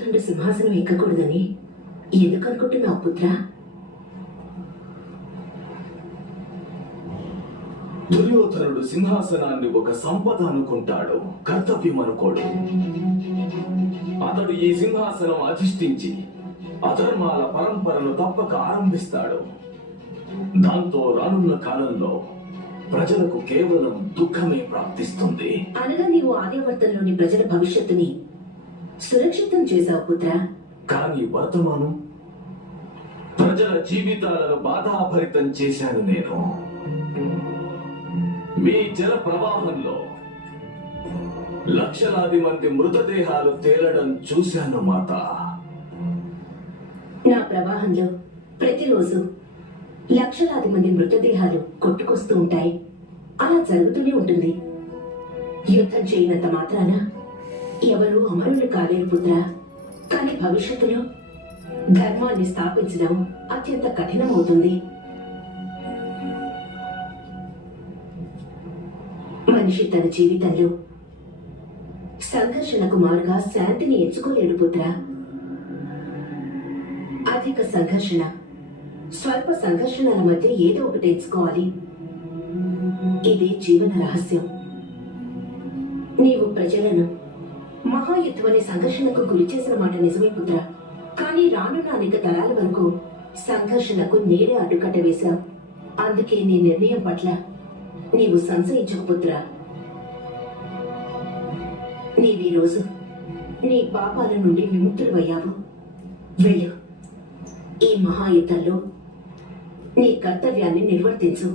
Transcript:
దుర్యోధనుడు సింహాసనం ఎక్కకూడదని ఎందుకు అనుకుంటున్నావు పుత్ర? దుర్యోధనుడు సింహాసనాన్ని ఒక సంపద అనుకుంటాడు, కర్తవ్యం అనుకోడు. అతడు ఈ సింహాసనం అధిష్ఠించి అధర్మాల పరంపరను తప్పక ఆరంభిస్తాడు. దాంతో రానున్న కాలంలో ప్రజలకు కేవలం దుఃఖమే ప్రాప్తిస్తుంది. అనగా నీవు ఆర్యవర్తంలోని ప్రజల భవిష్యత్తుని సురక్షితం చేశావు పుత్ర. కానీ వర్తమానం ప్రజల జీవితాలను బాధాభరితం చేశాను నేను. మీ జల ప్రవాహంలో లక్షలాది మంది మృతదేహాలు తేలడం చూశాను మాత. నా ప్రవాహంలో ప్రతిరోజు లక్షలాది మంది మృతదేహాలు కొట్టుకొస్తూ ఉంటాయి. అలా జరుగుతూనే ఉంటుంది. యుద్ధం చేయనంత మాత్రాన ఎవరు అమరులు కాలేరు పుత్ర. కానీ భవిష్యత్తులో ధర్మాన్ని స్థాపించడం అత్యంత కఠినమవుతుంది. మనిషి తన జీవితంలో సంఘర్షణకు మారుగా శాంతిని ఎంచుకోలేడు పుత్ర. అధిక సంఘర్షణ, స్వల్ప సంఘర్షణల మధ్య ఏదో ఒకటి ఎంచుకోవాలి. ఇదే జీవన రహస్యం. నీవు ప్రజలను మహాయుద్ధమనే సంఘర్షణకు గురి చేసిన మాట నిజమే పుత్ర. కానీ రానున్న అనేక తరాల వరకు సంఘర్షణకు నేనే అడ్డుకట్ట వేశావు. అందుకే నీ నిర్ణయం పట్ల నీవు సంశయించకు పుత్ర. నీవీ రోజు నీ పాపాల నుండి విముక్తులయ్యావు. వెళ్ళు, ఈ మహాయుద్ధంలో నీ కర్తవ్యాన్ని నిర్వర్తించు.